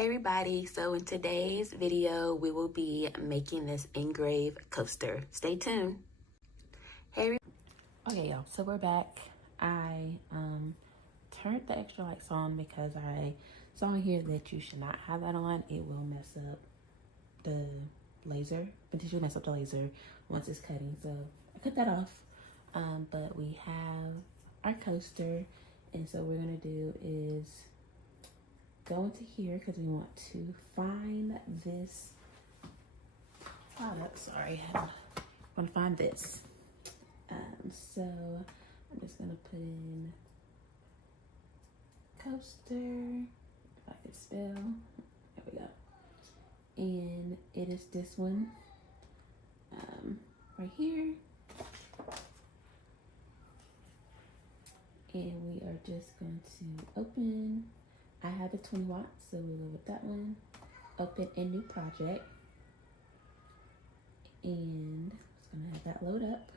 Hey everybody, so in today's video we will be making this engraved coaster. Stay tuned. Okay y'all, so we're back. I turned the extra lights on because I saw in here that you should not have that on. It will mess up the laser, potentially mess up the laser once it's cutting, so I cut that off. But we have our coaster, and so what we're gonna do is go into here because we want to find this product. Sorry, I want to find this. So I'm just gonna put in coaster, if I can spell. There we go. And it is this one, right here. And we are just going to open. I have a 20 watts, so we'll go with that one. Open a new project. And it's gonna have that load up.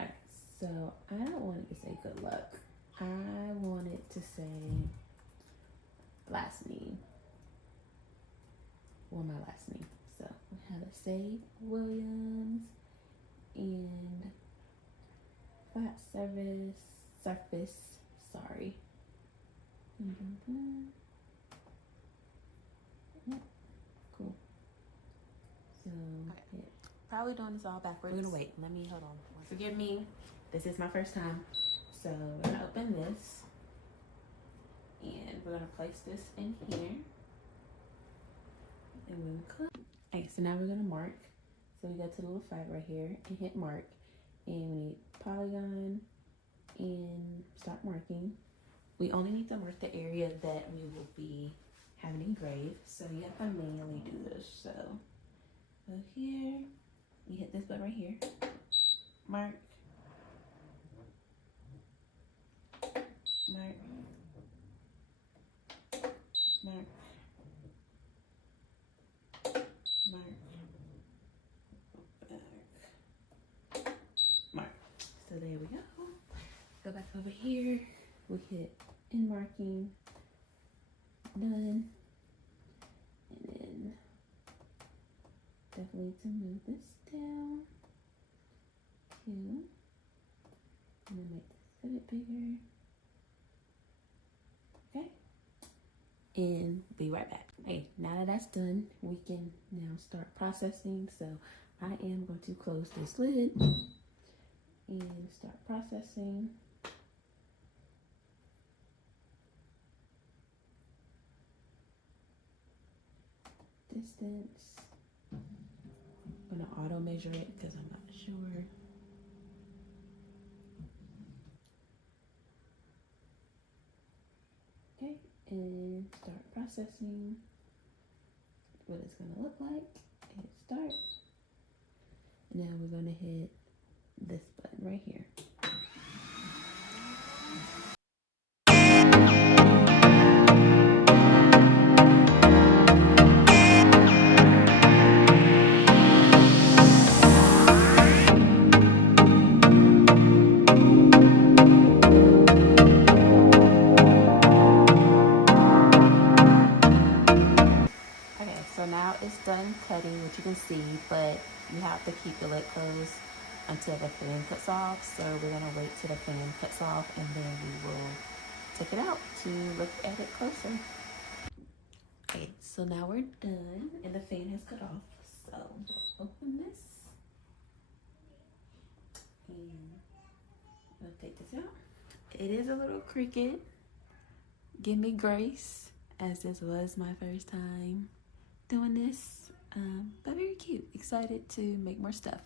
Alright, so I don't want it to say good luck. I want it to say last name. Well, my last name. So we have it say Williams and flat surface, sorry. Yep, cool. So, yeah. Probably doing this all backwards. We're gonna wait, hold on. Forgive me, this is my first time. So we're gonna open this and we're gonna place this in here. And we're gonna click. Okay, so now we're gonna mark. So we go to the little flag right here and hit mark. And we need polygon and start marking. We only need to mark the area that we will be having engraved. So you have to manually do this. So go here, you hit this button right here, mark, mark, mark, mark, mark. So there we go. Go back over here. We hit in marking, done. And then definitely to move this down to, and then make this a bit bigger. Okay. And be right back. Okay, now that that's done, we can now start processing. So I am going to close this lid and start processing. Distance. I'm gonna auto measure it because I'm not sure. Okay, and start processing. What it's gonna look like. Hit start. And now we're gonna hit this button right here. Okay, so now it's done cutting, which you can see, but you have to keep the lid closed until the fan cuts off. So we're gonna wait till the fan cuts off and then we will take it out to look at it closer. Okay, so now we're done and the fan has cut off. So open this and I'll take this out. It is a little crooked. Give me grace, as this was my first time doing this, but very cute. Excited to make more stuff.